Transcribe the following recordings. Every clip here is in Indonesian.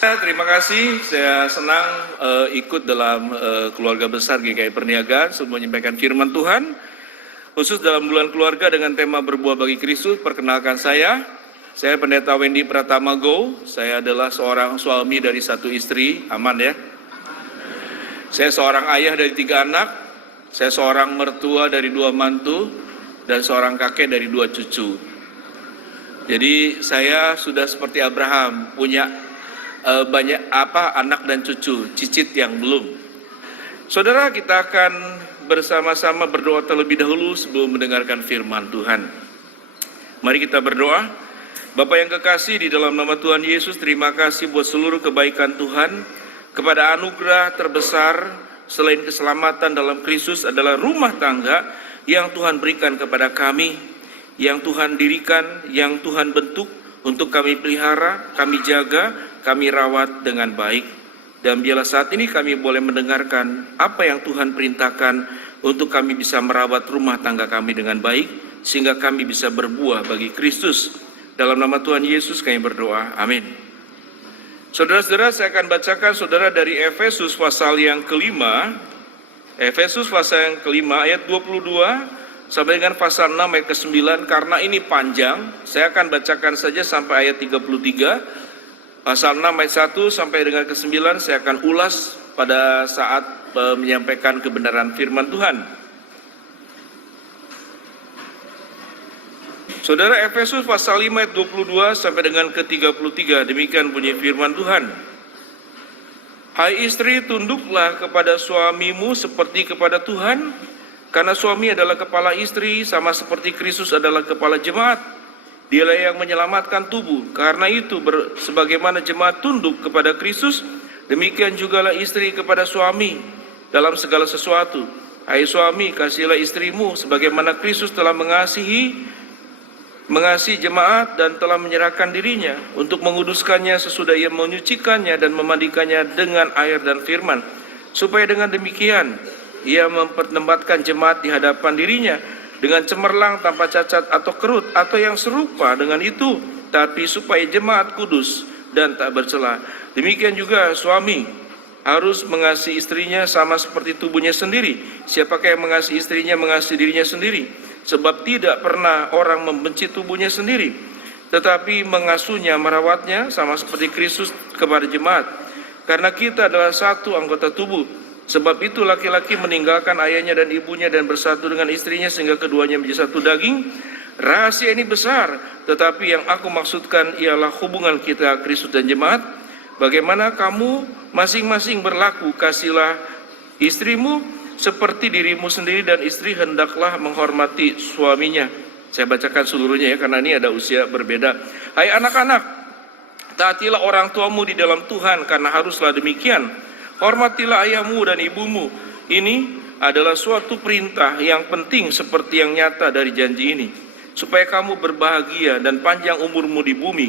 Terima kasih, saya senang ikut dalam keluarga besar GKI Perniagaan untuk menyampaikan firman Tuhan, khusus dalam bulan keluarga dengan tema berbuah bagi Kristus. Perkenalkan saya Pendeta Wendy Pratama Go. Saya adalah seorang suami dari satu istri, aman ya. Saya seorang ayah dari 3 anak, saya seorang mertua dari 2 mantu, dan seorang kakek dari 2 cucu. Jadi saya sudah seperti Abraham, punya banyak anak dan cucu, cicit yang belum. Saudara, kita akan bersama-sama berdoa terlebih dahulu sebelum mendengarkan firman Tuhan. Mari kita berdoa. Bapa yang kekasih, di dalam nama Tuhan Yesus, terima kasih buat seluruh kebaikan Tuhan, kepada anugerah terbesar selain keselamatan dalam Kristus adalah rumah tangga yang Tuhan berikan kepada kami, yang Tuhan dirikan, yang Tuhan bentuk untuk kami pelihara, kami jaga, kami rawat dengan baik. Dan biarlah saat ini kami boleh mendengarkan apa yang Tuhan perintahkan untuk kami bisa merawat rumah tangga kami dengan baik, sehingga kami bisa berbuah bagi Kristus. Dalam nama Tuhan Yesus kami berdoa, amin. Saudara-saudara, saya akan bacakan saudara dari Efesus pasal yang kelima, Efesus pasal yang kelima ayat 22 sampai dengan pasal 6 ayat ke-9, karena ini panjang, saya akan bacakan saja sampai ayat 33. Pasal 6 ayat 1 sampai dengan ke-9 saya akan ulas pada saat menyampaikan kebenaran firman Tuhan. Saudara, Efesus pasal 5 ayat 22 sampai dengan ke-33, demikian bunyi firman Tuhan. Hai istri, tunduklah kepada suamimu seperti kepada Tuhan, karena suami adalah kepala istri, sama seperti Kristus adalah kepala jemaat. Dialah yang menyelamatkan tubuh. Karena itu, sebagaimana jemaat tunduk kepada Kristus, demikian jugalah istri kepada suami dalam segala sesuatu. Hai suami, kasihilah istrimu sebagaimana Kristus telah mengasihi jemaat dan telah menyerahkan dirinya untuk menguduskannya sesudah ia menyucikannya dan memandikannya dengan air dan firman, supaya dengan demikian ia mempertempatkan jemaat di hadapan dirinya dengan cemerlang, tanpa cacat atau kerut atau yang serupa dengan itu, tapi supaya jemaat kudus dan tak bercela. Demikian juga suami harus mengasihi istrinya sama seperti tubuhnya sendiri. Siapakah yang mengasihi istrinya mengasihi dirinya sendiri, sebab tidak pernah orang membenci tubuhnya sendiri, tetapi mengasuhnya, merawatnya sama seperti Kristus kepada jemaat, karena kita adalah satu anggota tubuh. Sebab itu laki-laki meninggalkan ayahnya dan ibunya dan bersatu dengan istrinya sehingga keduanya menjadi satu daging. Rahasia ini besar, tetapi yang aku maksudkan ialah hubungan kita Kristus dan jemaat. Bagaimana kamu masing-masing berlaku, kasihlah istrimu seperti dirimu sendiri, dan istri hendaklah menghormati suaminya. Saya bacakan seluruhnya ya, karena ini ada usia berbeda. Hai anak-anak, taatilah orang tuamu di dalam Tuhan, karena haruslah demikian. Hormatilah ayahmu dan ibumu. Ini adalah suatu perintah yang penting seperti yang nyata dari janji ini, supaya kamu berbahagia dan panjang umurmu di bumi.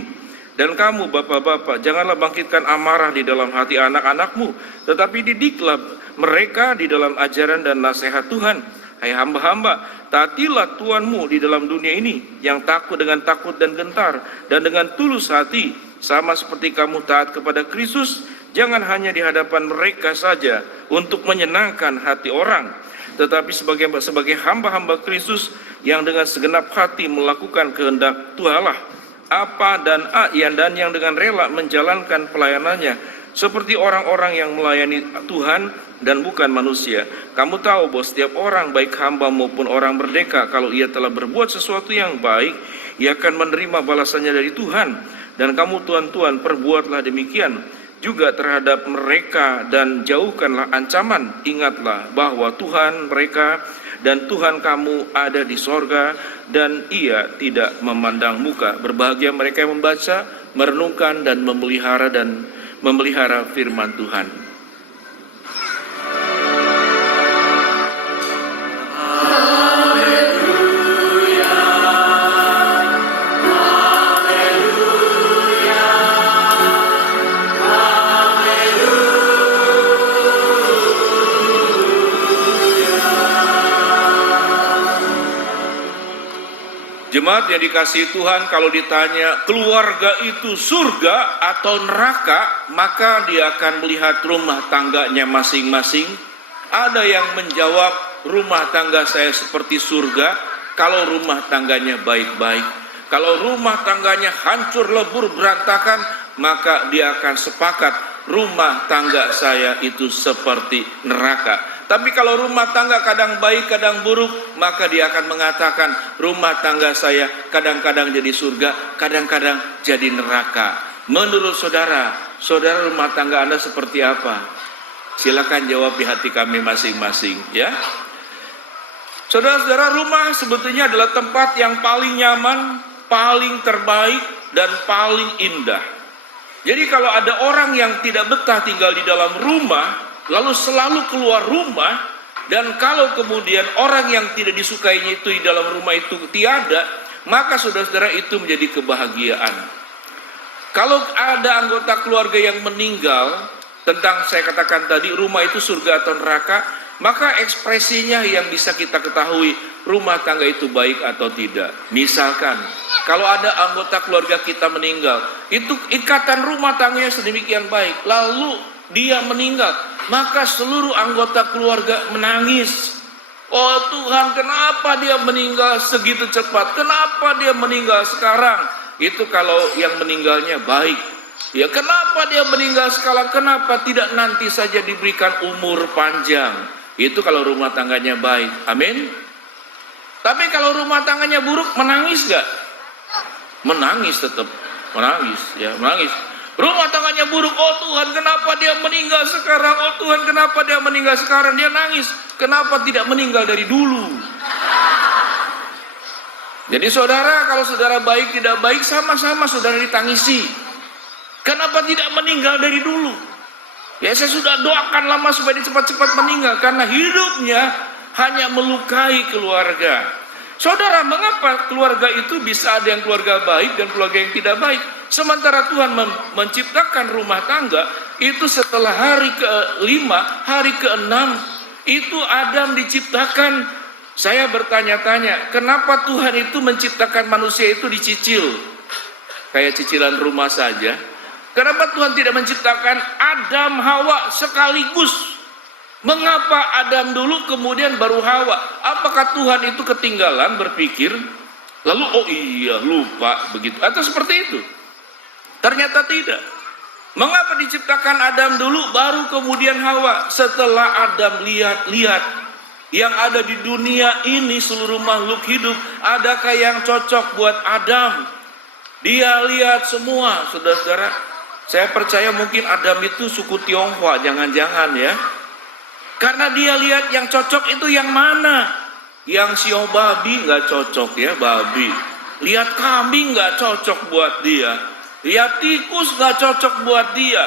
Dan kamu bapak-bapak, janganlah bangkitkan amarah di dalam hati anak-anakmu, tetapi didiklah mereka di dalam ajaran dan nasihat Tuhan. Hai hamba-hamba, taatilah Tuhanmu di dalam dunia ini, yang takut dengan takut dan gentar, dan dengan tulus hati, sama seperti kamu taat kepada Kristus. Jangan hanya di hadapan mereka saja untuk menyenangkan hati orang, tetapi sebagai hamba-hamba Kristus yang dengan segenap hati melakukan kehendak Tuhan Allah, dan yang dengan rela menjalankan pelayanannya seperti orang-orang yang melayani Tuhan dan bukan manusia. Kamu tahu bahwa setiap orang, baik hamba maupun orang merdeka, kalau ia telah berbuat sesuatu yang baik, ia akan menerima balasannya dari Tuhan. Dan kamu tuan-tuan, perbuatlah demikian juga terhadap mereka dan jauhkanlah ancaman. Ingatlah bahwa Tuhan mereka dan Tuhan kamu ada di sorga, dan ia tidak memandang muka. Berbahagia mereka yang membaca, merenungkan dan memelihara firman Tuhan. Jemaat yang dikasihi Tuhan, kalau ditanya keluarga itu surga atau neraka, maka dia akan melihat rumah tangganya masing-masing. Ada yang menjawab, rumah tangga saya seperti surga kalau rumah tangganya baik-baik. Kalau rumah tangganya hancur lebur berantakan, maka dia akan sepakat rumah tangga saya itu seperti neraka. Tapi kalau rumah tangga kadang baik, kadang buruk, maka dia akan mengatakan rumah tangga saya kadang-kadang jadi surga, kadang-kadang jadi neraka. Menurut saudara, saudara rumah tangga Anda seperti apa? Silakan jawab di hati kami masing-masing, ya. Saudara-saudara, rumah sebetulnya adalah tempat yang paling nyaman, paling terbaik, dan paling indah. Jadi kalau ada orang yang tidak betah tinggal di dalam rumah, lalu selalu keluar rumah, dan kalau kemudian orang yang tidak disukainya itu di dalam rumah itu tiada, maka saudara-saudara itu menjadi kebahagiaan. Kalau ada anggota keluarga yang meninggal, tentang saya katakan tadi rumah itu surga atau neraka, maka ekspresinya yang bisa kita ketahui rumah tangga itu baik atau tidak. Misalkan kalau ada anggota keluarga kita meninggal, itu ikatan rumah tangganya sedemikian baik, lalu dia meninggal, maka seluruh anggota keluarga menangis. Oh Tuhan, kenapa dia meninggal segitu cepat? Kenapa dia meninggal sekarang? Itu kalau yang meninggalnya baik. Ya, kenapa dia meninggal sekarang? Kenapa tidak nanti saja diberikan umur panjang? Itu kalau rumah tangganya baik. Amin. Tapi kalau rumah tangganya buruk, menangis gak? Menangis tetap. Menangis, ya, menangis. Rumah tangganya buruk, oh Tuhan kenapa dia meninggal sekarang? Oh Tuhan kenapa dia meninggal sekarang? Dia nangis, kenapa tidak meninggal dari dulu? Jadi saudara, kalau saudara baik tidak baik, sama-sama saudara ditangisi. Kenapa tidak meninggal dari dulu? Ya saya sudah doakan lama supaya dia cepat-cepat meninggal, karena hidupnya hanya melukai keluarga. Saudara, mengapa keluarga itu bisa ada yang keluarga baik dan keluarga yang tidak baik? Sementara Tuhan menciptakan rumah tangga itu setelah hari ke-5, hari ke-6 itu Adam diciptakan. Saya bertanya-tanya, kenapa Tuhan itu menciptakan manusia itu dicicil? Kayak cicilan rumah saja. Kenapa Tuhan tidak menciptakan Adam, Hawa sekaligus? Mengapa Adam dulu kemudian baru Hawa? Apakah Tuhan itu ketinggalan berpikir? Lalu oh iya lupa begitu? Atau seperti itu? Ternyata tidak. Mengapa diciptakan Adam dulu baru kemudian Hawa? Setelah Adam lihat-lihat yang ada di dunia ini, seluruh makhluk hidup, adakah yang cocok buat Adam? Dia lihat semua, saudara-saudara. Saya percaya mungkin Adam itu suku Tionghoa, jangan-jangan ya. Karena dia lihat yang cocok itu yang mana? Yang sio babi nggak cocok ya, babi. Lihat kambing nggak cocok buat dia. Lihat tikus nggak cocok buat dia.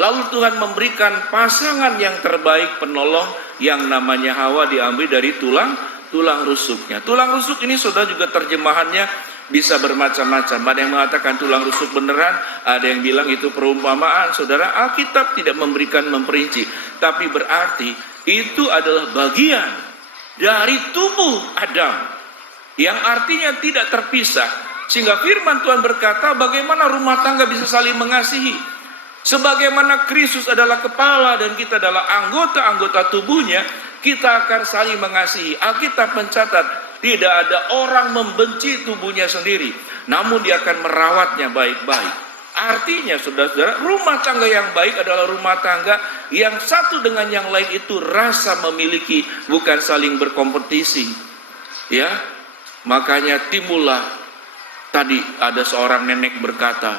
Lalu Tuhan memberikan pasangan yang terbaik, penolong, yang namanya Hawa, diambil dari tulang rusuknya. Tulang rusuk ini saudara juga terjemahannya bisa bermacam-macam. Ada yang mengatakan tulang rusuk beneran, ada yang bilang itu perumpamaan. Saudara, Alkitab tidak memberikan memperinci, tapi berarti itu adalah bagian dari tubuh Adam yang artinya tidak terpisah. Sehingga firman Tuhan berkata, bagaimana rumah tangga bisa saling mengasihi? Sebagaimana Kristus adalah kepala dan kita adalah anggota-anggota tubuhnya, kita akan saling mengasihi. Alkitab mencatat, tidak ada orang membenci tubuhnya sendiri, namun dia akan merawatnya baik-baik. Artinya saudara-saudara, rumah tangga yang baik adalah rumah tangga yang satu dengan yang lain itu rasa memiliki, bukan saling berkompetisi. Ya, makanya timbullah tadi ada seorang nenek berkata,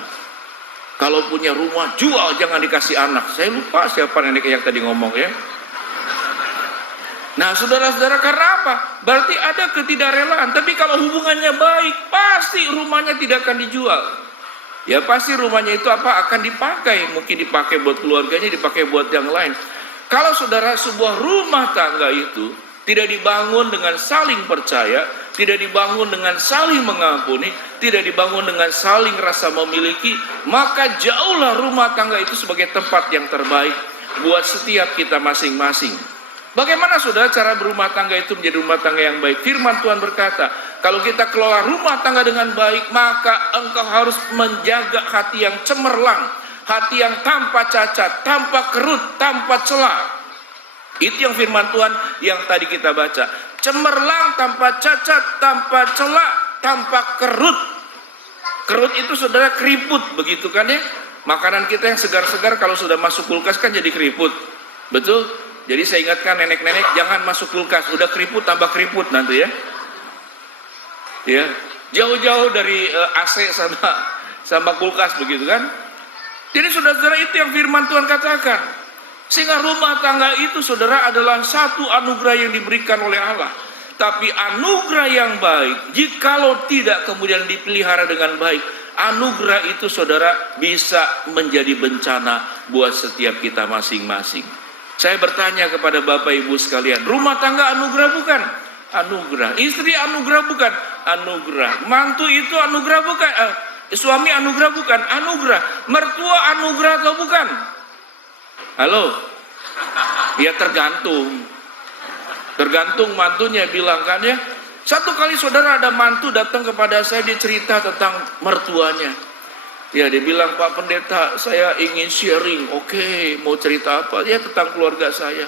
kalau punya rumah jual, jangan dikasih anak. Saya lupa siapa nenek yang tadi ngomong ya. Nah saudara-saudara, karena apa? Berarti ada ketidakrelaan. Tapi kalau hubungannya baik, pasti rumahnya tidak akan dijual. Ya pasti rumahnya itu apa? Akan dipakai. Mungkin dipakai buat keluarganya, dipakai buat yang lain. Kalau saudara, sebuah rumah tangga itu tidak dibangun dengan saling percaya, tidak dibangun dengan saling mengampuni, tidak dibangun dengan saling rasa memiliki, maka jauhlah rumah tangga itu sebagai tempat yang terbaik buat setiap kita masing-masing. Bagaimana saudara cara berumah tangga itu menjadi rumah tangga yang baik? Firman Tuhan berkata, kalau kita kelola rumah tangga dengan baik, maka engkau harus menjaga hati yang cemerlang, hati yang tanpa cacat, tanpa kerut, tanpa celah. Itu yang firman Tuhan yang tadi kita baca. Cemerlang, tanpa cacat, tanpa celah, tanpa kerut. Kerut itu saudara keriput, begitu kan ya? Makanan kita yang segar-segar kalau sudah masuk kulkas kan jadi keriput. Betul? Jadi saya ingatkan nenek-nenek jangan masuk kulkas, udah keriput tambah keriput nanti ya. Ya, jauh-jauh dari AC sama kulkas begitu kan. Jadi saudara-saudara itu yang firman Tuhan katakan. Sehingga rumah tangga itu saudara adalah satu anugerah yang diberikan oleh Allah. Tapi anugerah yang baik, jikalau tidak kemudian dipelihara dengan baik, anugerah itu saudara bisa menjadi bencana buat setiap kita masing-masing. Saya bertanya kepada Bapak Ibu sekalian, rumah tangga anugerah bukan? Anugerah. Istri anugerah bukan? Anugerah. Mantu itu anugerah bukan? Suami anugerah bukan? Anugerah. Mertua anugerah atau bukan? Halo? Ya tergantung. Tergantung mantunya bilang kan ya. Satu kali saudara ada mantu datang kepada saya, dia cerita tentang mertuanya. Ya dia bilang, Pak Pendeta saya ingin sharing. Oke, mau cerita apa? Ya tentang keluarga saya.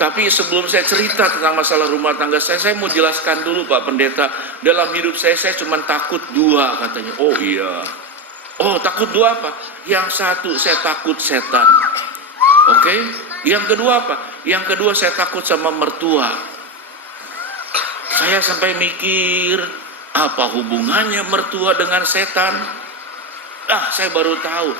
Tapi sebelum saya cerita tentang masalah rumah tangga saya mau jelaskan dulu Pak Pendeta. Dalam hidup saya cuma takut dua katanya. Oh iya. Oh takut dua apa? Yang satu saya takut setan. Oke. Yang kedua apa? Yang kedua saya takut sama mertua. Saya sampai mikir, apa hubungannya mertua dengan setan? Saya baru tahu.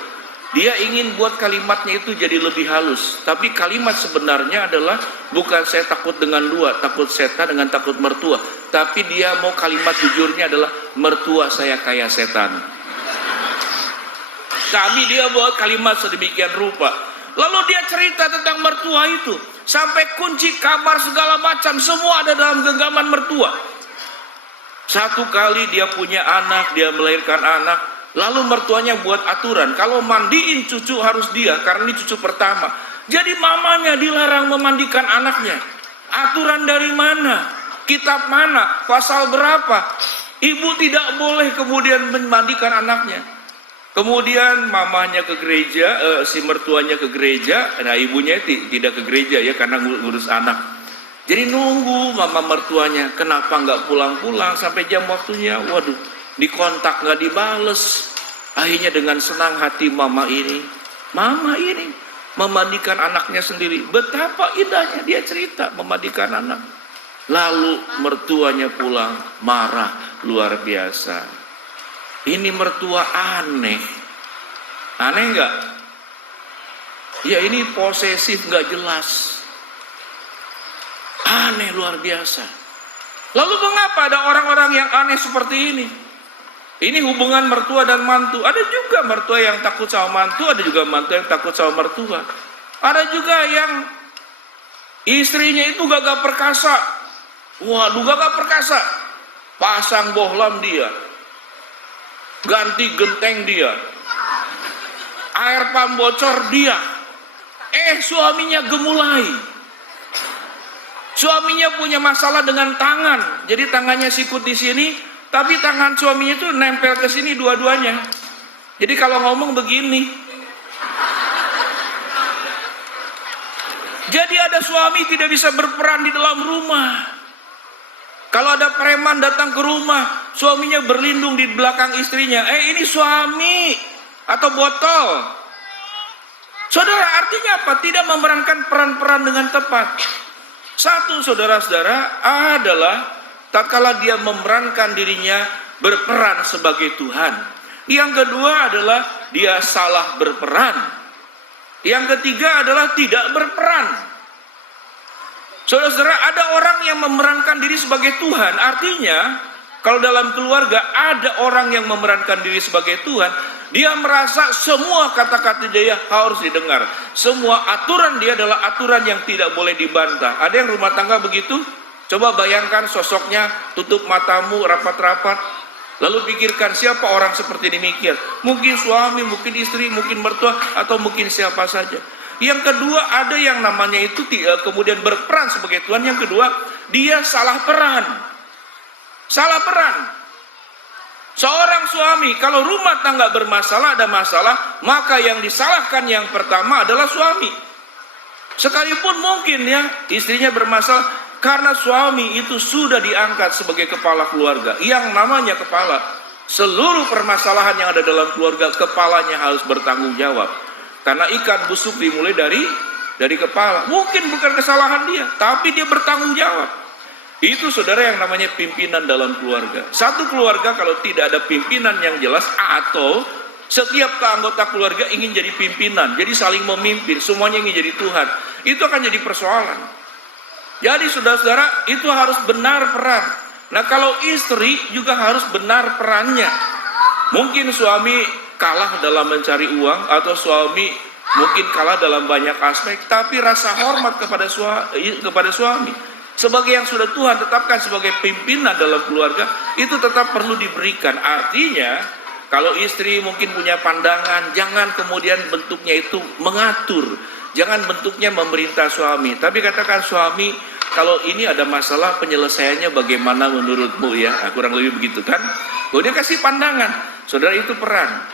Dia ingin buat kalimatnya itu jadi lebih halus. Tapi kalimat sebenarnya adalah bukan saya takut dengan dua, takut setan dengan takut mertua. Tapi dia mau kalimat jujurnya adalah mertua saya kayak setan. Tapi dia buat kalimat sedemikian rupa. Lalu dia cerita tentang mertua itu. Sampai kunci kamar segala macam, semua ada dalam genggaman mertua. Satu kali dia punya anak, dia melahirkan anak. Lalu mertuanya buat aturan, kalau mandiin cucu harus dia, karena ini cucu pertama. Jadi mamanya dilarang memandikan anaknya. Aturan dari mana? Kitab mana? Pasal berapa? Ibu tidak boleh kemudian memandikan anaknya. Kemudian mamanya ke gereja, si mertuanya ke gereja, nah ibunya tidak ke gereja ya, karena ngurus anak. Jadi nunggu mama mertuanya, kenapa nggak pulang-pulang sampai jam waktunya, waduh. Dikontak nggak dibales. Akhirnya dengan senang hati mama ini memandikan anaknya sendiri. Betapa indahnya dia cerita memandikan anak. Lalu mertuanya pulang marah luar biasa. Ini mertua aneh. Aneh nggak? Ya ini posesif nggak jelas. Aneh luar biasa. Lalu mengapa ada orang-orang yang aneh seperti ini? Ini hubungan mertua dan mantu. Ada juga mertua yang takut sama mantu, ada juga mantu yang takut sama mertua. Ada juga yang istrinya itu gagah perkasa. Waduh, gagah perkasa. Pasang bohlam dia. Ganti genteng dia. Air pump bocor dia. Suaminya gemulai. Suaminya punya masalah dengan tangan. Jadi tangannya sikut di sini. Tapi tangan suaminya itu nempel ke sini dua-duanya. Jadi kalau ngomong begini. Jadi ada suami tidak bisa berperan di dalam rumah. Kalau ada preman datang ke rumah, suaminya berlindung di belakang istrinya. Ini suami atau botol. Saudara, artinya apa? Tidak memerankan peran-peran dengan tepat. Satu, saudara-saudara, adalah tatkala dia memerankan dirinya berperan sebagai Tuhan. Yang kedua adalah dia salah berperan. Yang ketiga adalah tidak berperan. Saudara-saudara, ada orang yang memerankan diri sebagai Tuhan. Artinya, kalau dalam keluarga ada orang yang memerankan diri sebagai Tuhan, dia merasa semua kata-kata dia harus didengar. Semua aturan dia adalah aturan yang tidak boleh dibantah. Ada yang rumah tangga begitu? Coba bayangkan sosoknya, tutup matamu rapat-rapat. Lalu pikirkan siapa orang seperti demikian. Mungkin suami, mungkin istri, mungkin mertua, atau mungkin siapa saja. Yang kedua, ada yang namanya itu kemudian berperan sebagai Tuhan. Yang kedua, dia salah peran. Salah peran. Seorang suami, kalau rumah tangga bermasalah, ada masalah, maka yang disalahkan yang pertama adalah suami. Sekalipun mungkin ya istrinya bermasalah, karena suami itu sudah diangkat sebagai kepala keluarga. Yang namanya kepala, seluruh permasalahan yang ada dalam keluarga, kepalanya harus bertanggung jawab. Karena ikan busuk dimulai dari kepala. Mungkin bukan kesalahan dia, tapi dia bertanggung jawab. Itu saudara yang namanya pimpinan dalam keluarga. Satu keluarga kalau tidak ada pimpinan yang jelas, atau setiap anggota keluarga ingin jadi pimpinan, jadi saling memimpin, semuanya ingin jadi Tuhan, itu akan jadi persoalan. Jadi saudara-saudara, itu harus benar peran. Nah, kalau istri juga harus benar perannya. Mungkin suami kalah dalam mencari uang, atau suami mungkin kalah dalam banyak aspek, tapi rasa hormat kepada suami sebagai yang sudah Tuhan tetapkan sebagai pimpinan dalam keluarga, itu tetap perlu diberikan. Artinya, kalau istri mungkin punya pandangan, jangan kemudian bentuknya itu mengatur, jangan bentuknya memerintah suami, tapi katakan, suami, kalau ini ada masalah, penyelesaiannya bagaimana menurutmu ya? Kurang lebih begitu kan? Kemudian kasih pandangan. Saudara, itu peran.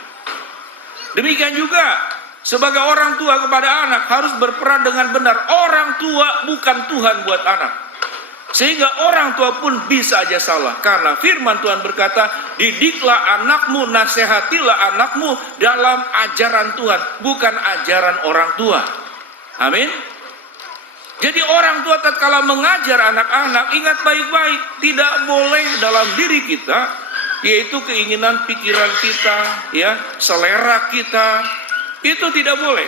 Demikian juga sebagai orang tua kepada anak harus berperan dengan benar. Orang tua bukan Tuhan buat anak, sehingga orang tua pun bisa aja salah. Karena firman Tuhan berkata, didiklah anakmu, nasihatilah anakmu dalam ajaran Tuhan, bukan ajaran orang tua. Amin. Jadi orang tua tatkala mengajar anak-anak, ingat baik-baik, tidak boleh dalam diri kita, yaitu keinginan pikiran kita, ya, selera kita, itu tidak boleh.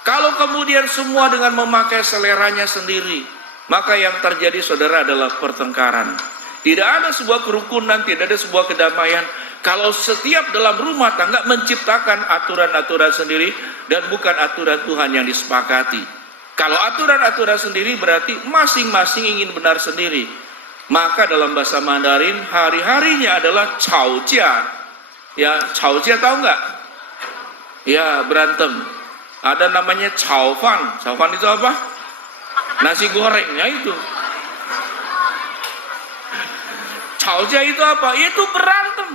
Kalau kemudian semua dengan memakai seleranya sendiri, maka yang terjadi saudara adalah pertengkaran. Tidak ada sebuah kerukunan, tidak ada sebuah kedamaian. Kalau setiap dalam rumah tangga menciptakan aturan-aturan sendiri dan bukan aturan Tuhan yang disepakati. Kalau aturan-aturan sendiri berarti masing-masing ingin benar sendiri. Maka dalam bahasa Mandarin hari-harinya adalah chao jia. Ya, chao jia tahu nggak? Ya, berantem. Ada namanya chao fan. Chao fan itu apa? Nasi gorengnya itu. Caoja itu apa? Itu berantem.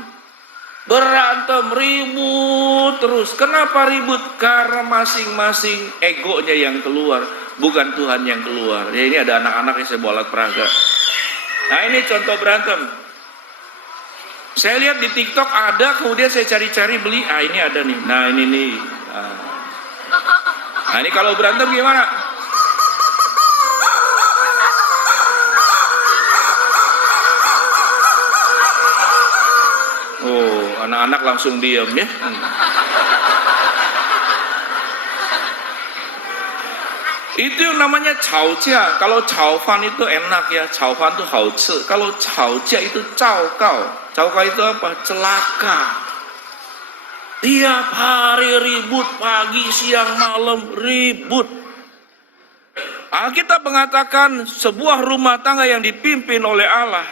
Berantem, ribut terus. Kenapa ribut? Karena masing-masing egonya yang keluar, bukan Tuhan yang keluar. Ya, ini ada anak-anak yang saya bawa alat peraga. Nah, ini contoh berantem. Saya lihat di TikTok ada, kemudian saya cari-cari beli. Ah, ini ada nih. Nah, ini nih. Nah, ini kalau berantem gimana? Oh, anak-anak langsung diam ya. Itu yang namanya caojia. Kalau caofan itu enak ya, caofan itu hauce. Kalau caojia itu caokau. Caokau itu apa? Celaka. Tiap hari ribut, pagi, siang, malam ribut. Alkitab mengatakan sebuah rumah tangga yang dipimpin oleh Allah,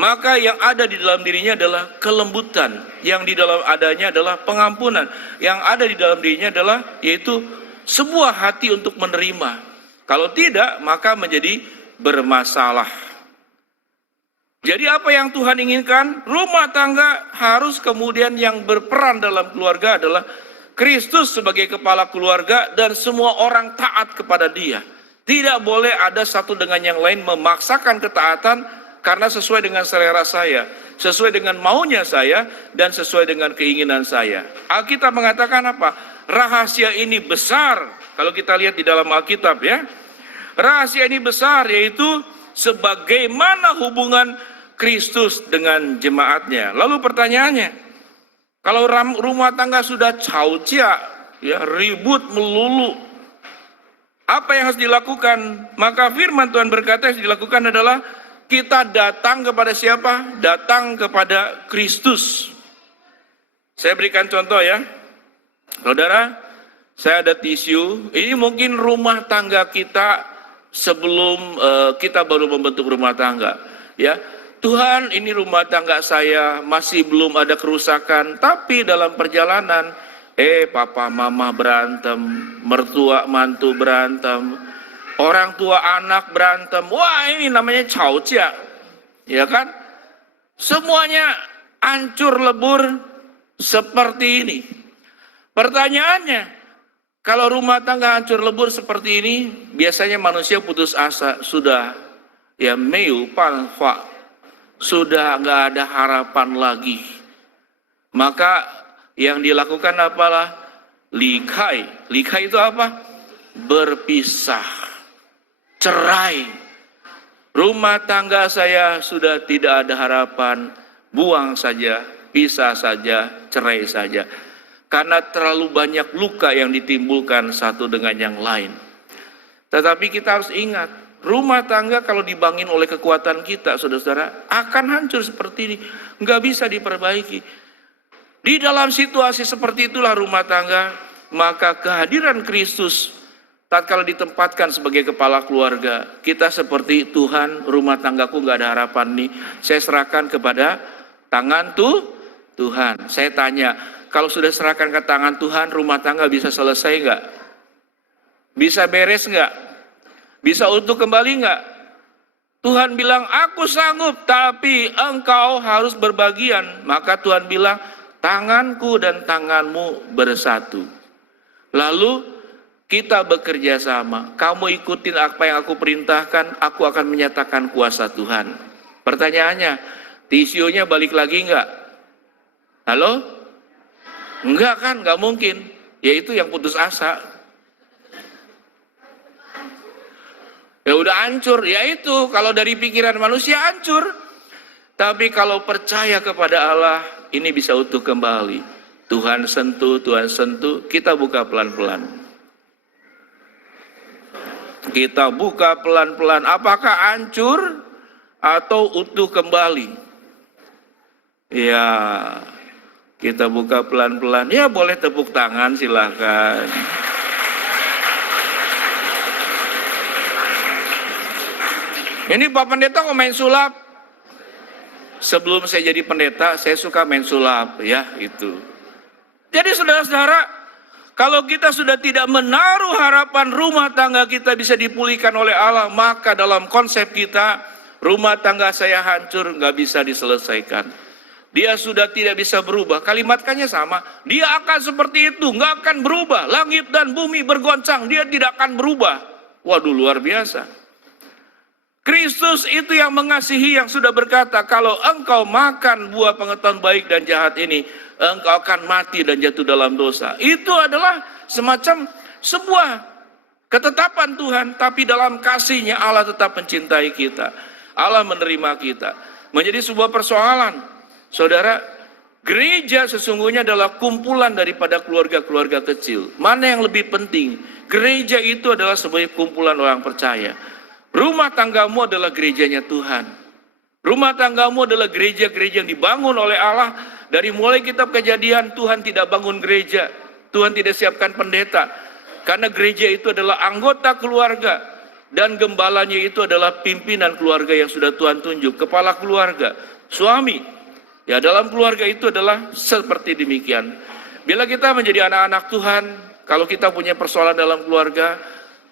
maka yang ada di dalam dirinya adalah kelembutan, yang di dalam adanya adalah pengampunan, yang ada di dalam dirinya adalah yaitu sebuah hati untuk menerima. Kalau tidak, maka menjadi bermasalah. Jadi apa yang Tuhan inginkan? Rumah tangga harus kemudian yang berperan dalam keluarga adalah Kristus sebagai kepala keluarga dan semua orang taat kepada Dia. Tidak boleh ada satu dengan yang lain memaksakan ketaatan karena sesuai dengan selera saya, sesuai dengan maunya saya, dan sesuai dengan keinginan saya. Alkitab mengatakan apa? Rahasia ini besar. Kalau kita lihat di dalam Alkitab ya, rahasia ini besar, yaitu sebagaimana hubungan Kristus dengan jemaatnya. Lalu pertanyaannya, kalau rumah tangga sudah caojia, ya, ribut melulu, apa yang harus dilakukan? Maka firman Tuhan berkata yang harus dilakukan adalah kita datang kepada siapa? Datang kepada Kristus. Saya berikan contoh ya. Saudara, saya ada tisu. Ini mungkin rumah tangga kita sebelum kita baru membentuk rumah tangga. Ya, Tuhan, ini rumah tangga saya masih belum ada kerusakan. Tapi dalam perjalanan Papa mama berantem, mertua mantu berantem, orang tua anak berantem. Wah, ini namanya caojia. Ya kan? Semuanya hancur lebur seperti ini. Pertanyaannya, kalau rumah tangga hancur lebur seperti ini, biasanya manusia putus asa, sudah ya meiu panfa, sudah nggak ada harapan lagi. Maka yang dilakukan apalah? Likai. Likai itu apa? Berpisah, cerai. Rumah tangga saya sudah tidak ada harapan, buang saja, pisah saja, cerai saja. Karena terlalu banyak luka yang ditimbulkan satu dengan yang lain. Tetapi kita harus ingat, rumah tangga kalau dibangun oleh kekuatan kita, saudara-saudara, akan hancur seperti ini. Nggak bisa diperbaiki. Di dalam situasi seperti itulah rumah tangga, maka kehadiran Kristus tatkala ditempatkan sebagai kepala keluarga, kita seperti Tuhan, rumah tanggaku nggak ada harapan nih, saya serahkan kepada tangan Tuhan. Saya tanya, kalau sudah serahkan ke tangan Tuhan, rumah tangga bisa selesai nggak? Bisa beres nggak? Bisa utuh kembali nggak? Tuhan bilang, aku sanggup, tapi engkau harus berbagian. Maka Tuhan bilang, tanganku dan tanganmu bersatu. Lalu kita bekerja sama. Kamu ikutin apa yang aku perintahkan, aku akan menyatakan kuasa Tuhan. Pertanyaannya, tisionya balik lagi enggak? Halo? Enggak kan? Enggak mungkin. Yaitu yang putus asa. Ya udah hancur. Yaitu kalau dari pikiran manusia hancur. Tapi kalau percaya kepada Allah, ini bisa utuh kembali. Tuhan sentuh, kita buka pelan-pelan. Kita buka pelan-pelan, apakah hancur atau utuh kembali? Ya, kita buka pelan-pelan. Ya boleh tepuk tangan, silahkan. Ini Pak Pendeta kok main sulap? Sebelum saya jadi pendeta, saya suka main sulap, ya itu. Jadi saudara-saudara, kalau kita sudah tidak menaruh harapan rumah tangga kita bisa dipulihkan oleh Allah, maka dalam konsep kita, rumah tangga saya hancur, nggak bisa diselesaikan. Dia sudah tidak bisa berubah. Kalimatkannya sama, dia akan seperti itu, nggak akan berubah. Langit dan bumi bergoncang, dia tidak akan berubah. Waduh, luar biasa. Kristus itu yang mengasihi, yang sudah berkata, kalau engkau makan buah pengetahuan baik dan jahat ini, engkau akan mati dan jatuh dalam dosa. Itu adalah semacam sebuah ketetapan Tuhan, tapi dalam kasihnya Allah tetap mencintai kita. Allah menerima kita. Menjadi sebuah persoalan. Saudara, gereja sesungguhnya adalah kumpulan daripada keluarga-keluarga kecil. Mana yang lebih penting? Gereja itu adalah sebagai kumpulan orang percaya. Rumah tanggamu adalah gerejanya Tuhan. Rumah tanggamu adalah gereja-gereja yang dibangun oleh Allah. Dari mulai kitab Kejadian, Tuhan tidak bangun gereja. Tuhan tidak siapkan pendeta. Karena gereja itu adalah anggota keluarga. Dan gembalanya itu adalah pimpinan keluarga yang sudah Tuhan tunjuk. Kepala keluarga, suami. Ya, dalam keluarga itu adalah seperti demikian. Bila kita menjadi anak-anak Tuhan, kalau kita punya persoalan dalam keluarga,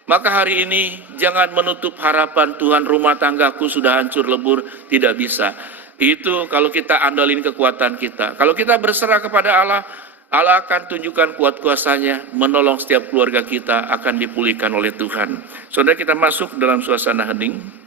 maka hari ini jangan menutup harapan Tuhan, rumah tanggaku sudah hancur lebur, tidak bisa. Itu kalau kita andalin kekuatan kita. Kalau kita berserah kepada Allah, Allah akan tunjukkan kuat kuasanya, menolong setiap keluarga kita akan dipulihkan oleh Tuhan. Saudara, kita masuk dalam suasana hening.